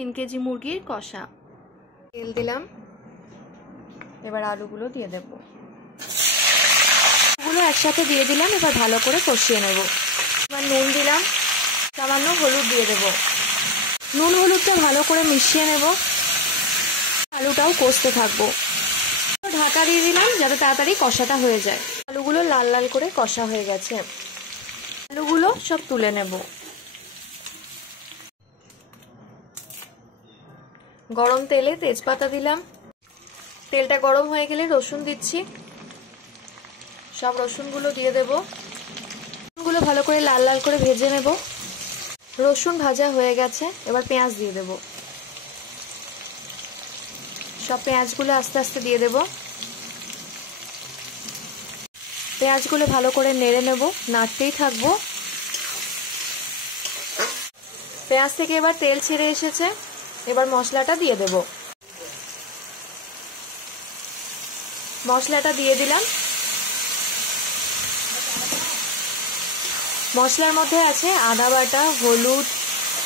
3 KG মুরগির কষা। তেল দিলাম, এবার আলুগুলো দিয়ে দেব। আলুগুলো একসাথে দিয়ে দিলাম, এবার ভালো করে কষিয়ে নেব। এবার নুন দিলাম, সামান্য হলুদ দিয়ে দেব। নুন হলুদটা ভালো করে মিশিয়ে নেব, আলুটাও কষতে থাকবো। ঢাকা দিয়ে দিলাম যাতে তাড়াতাড়ি কষাটা হয়ে যায়। আলুগুলো লাল লাল করে কষা হয়ে গেছে, আলুগুলো সব তুলে নেব। গরম তেলে তেজপাতা দিলাম, তেলটা গরম হয়ে গেলে রসুন দিচ্ছি। সব রসুনগুলো দিয়ে দেব। রসুনগুলো ভালো করে লাল লাল করে ভেজে নেব। রসুন ভাজা হয়ে গেছে, এবার পেঁয়াজ দিয়ে দেব। সব পেঁয়াজগুলো আস্তে আস্তে দিয়ে দেব। পেঁয়াজগুলো ভালো করে নেড়ে নেব, নাড়তেই থাকবো। পেঁয়াজ থেকে এবার তেল ছেড়ে এসেছে, এবার মশলাটা দিয়ে দেব। মশলাটা দিয়ে দিলাম। মশলার মধ্যে আছে আদা বাটা, হলুদ,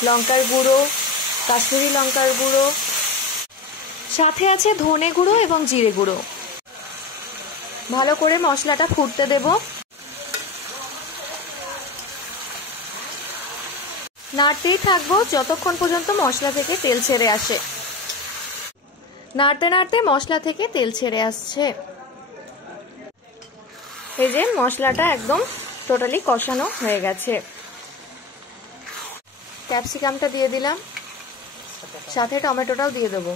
লঙ্কার গুঁড়ো, কাশ্মীরি লঙ্কার গুঁড়ো, সাথে আছে ধনে গুঁড়ো এবং জিরে গুঁড়ো। ভালো করে মশলাটা ফুটতে দেব। নাড়তেই থাকবো যতক্ষণ পর্যন্ত মশলা থেকে তেল ছেড়ে আসে। নাড়তে নাড়তে মশলা থেকে তেল ছেড়ে আসছে। এই যে মশলাটা একদম টোটালি কষানো হয়ে গেছে। ক্যাপসিকামটা দিয়ে দিলাম, সাথে টমেটোটাও দিয়ে দেবো।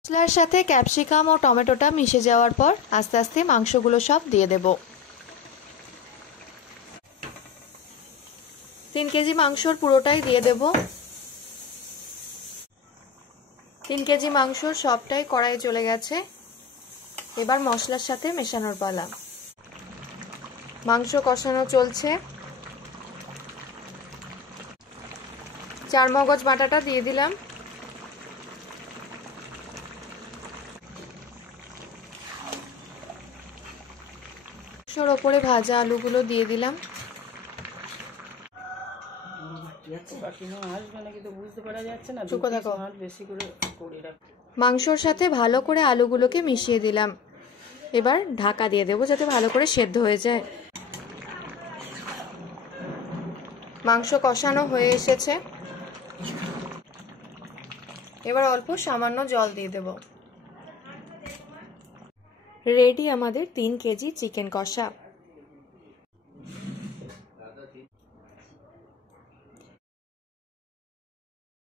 মশলার সাথে ক্যাপসিকাম ও টমেটোটা মিশে যাওয়ার পর আস্তে আস্তে মাংসগুলো সব দিয়ে দেব। 3 কেজি মাংসর পুরোটাই দিয়ে দেব। 3 কেজি মাংসর সবটাই কড়াইয়ে চলে গেছে, এবার মশলার সাথে মেশানোর পালা। মাংস কষানো চলছে। 4 মগজ বাটাটা দিয়ে দিলাম। মাংসর ওপরে ভাজা আলুগুলো দিয়ে দিলাম। মাংসর সাথে ভালো করে আলুগুলোকে মিশিয়ে দিলাম। এবার ঢাকা দিয়ে দেবো যাতে ভালো করে সেদ্ধ হয়ে যায়। মাংস কষানো হয়ে এসেছে, এবার অল্প সামান্য জল দিয়ে দেব। রেডি আমাদের 3 কেজি চিকেন কষা।